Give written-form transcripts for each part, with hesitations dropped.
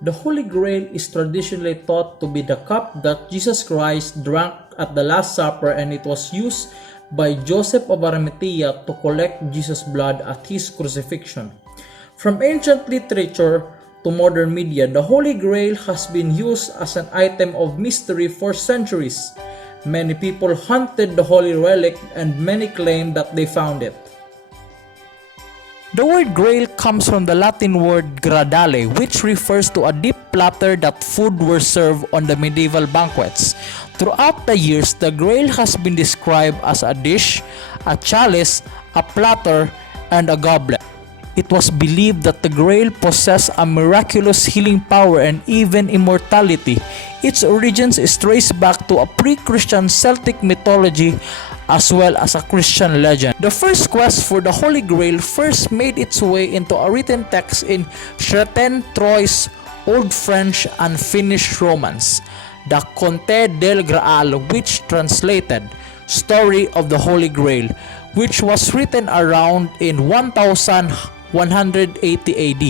The Holy Grail is traditionally thought to be the cup that Jesus Christ drank at the Last Supper, and it was used by Joseph of Arimathea to collect Jesus' blood at his crucifixion. From ancient literature to modern media, the Holy Grail has been used as an item of mystery for centuries. Many people hunted the holy relic, and many claim that they found it. The word Grail comes from the Latin word gradale, which refers to a deep platter that food were served on the medieval banquets. Throughout the years, the Grail has been described as a dish, a chalice, a platter, and a goblet. It was believed that the Grail possessed a miraculous healing power and even immortality. Its origins is traced back to a pre-Christian Celtic mythology as well as a Christian legend. The first quest for the Holy Grail first made its way into a written text in Chrétien Troyes, Old French and Finnish Romance, the Conte del Graal, which translated Story of the Holy Grail, which was written around in 1180 AD.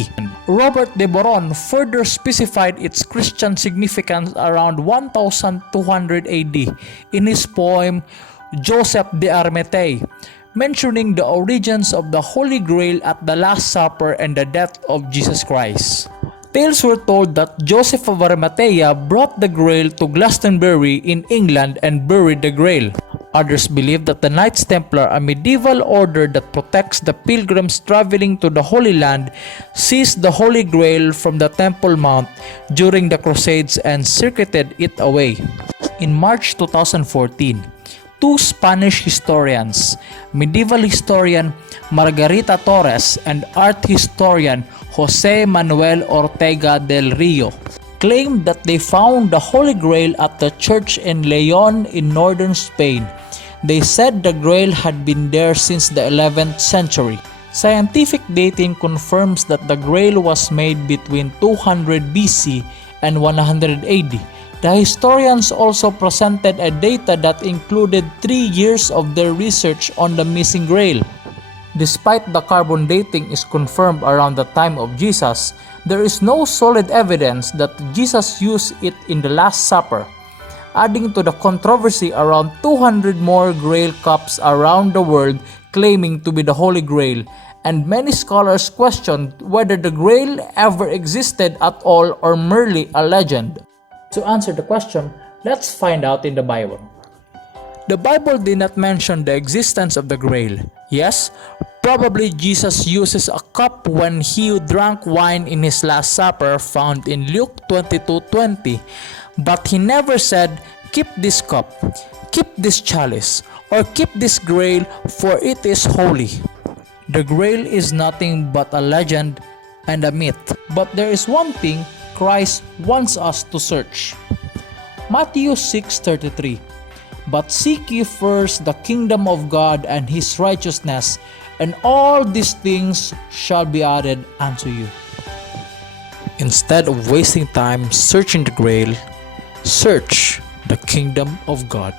Robert de Boron further specified its Christian significance around 1200 AD in his poem Joseph de Arimathea, mentioning the origins of the Holy Grail at the Last Supper and the death of Jesus Christ. Tales were told that Joseph of Arimathea brought the Grail to Glastonbury in England and buried the Grail. Others believe that the Knights Templar, a medieval order that protects the pilgrims traveling to the Holy Land, seized the Holy Grail from the Temple Mount during the Crusades and secreted it away. In March 2014, two Spanish historians, medieval historian Margarita Torres and art historian Jose Manuel Ortega del Rio, claimed that they found the Holy Grail at the church in Leon in northern Spain. They said the Grail had been there since the 11th century. Scientific dating confirms that the Grail was made between 200 BC and 100 AD. The historians also presented a data that included 3 years of their research on the missing Grail. Despite the carbon dating is confirmed around the time of Jesus, there is no solid evidence that Jesus used it in the Last Supper, adding to the controversy around 200 more Grail cups around the world claiming to be the Holy Grail, and many scholars questioned whether the Grail ever existed at all or merely a legend. To answer the question, let's find out in the Bible. The Bible did not mention the existence of the Grail. Yes, probably Jesus uses a cup when he drank wine in his Last Supper found in Luke 22:20, but he never said, "Keep this cup, keep this chalice, or keep this Grail, for it is holy." The Grail is nothing but a legend and a myth, but there is one thing Christ wants us to search. Matthew 6:33, "But seek ye first the kingdom of God and his righteousness, and all these things shall be added unto you." Instead of wasting time searching the Grail, search the kingdom of God.